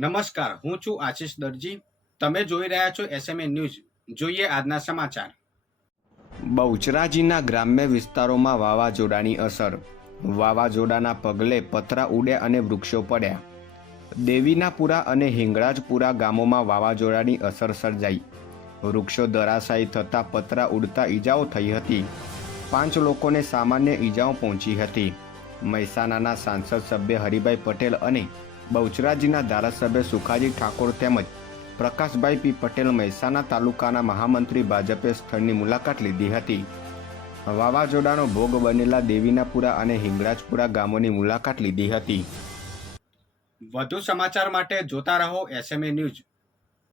નમસ્કાર, હું છું આશિષ દરજી. તમે જોઈ રહ્યા છો એસએમએ ન્યૂઝ. જોઈએ આજના સમાચાર. બહુચરાજીના ગ્રામ્ય વિસ્તારોમાં વાવાઝોડાની અસર. વાવાઝોડાના પગલે પથરા ઉડ્યા અને વૃક્ષો પડ્યા. દેવીનાપુરા અને હિંગળાજપુરા ગામોમાં વાવાઝોડાની અસર સર્જાઈ. વૃક્ષો ધરાશાયી થતાં પતરા ઉડતા ઈજાઓ થઈ હતી. 5 લોકોને સામાન્ય ઈજાઓ પહોંચી હતી. મહેસાણાના સાંસદ સભ્ય હરિભાઈ પટેલ અને બહુચરાજીના ધારાસભ્ય સુખાજી ઠાકોર તેમજ પ્રકાશભાઈ પી પટેલ મહેસાણા તાલુકાના મહામંત્રી ભાજપે સ્થળની મુલાકાત લીધી હતી. વાવાઝોડાનો ભોગ બનેલા દેવીનાપુરા અને હિંગળાજપુરા ગામોની મુલાકાત લીધી હતી. વધુ સમાચાર માટે જોતા રહો એસએમએ ન્યૂઝ.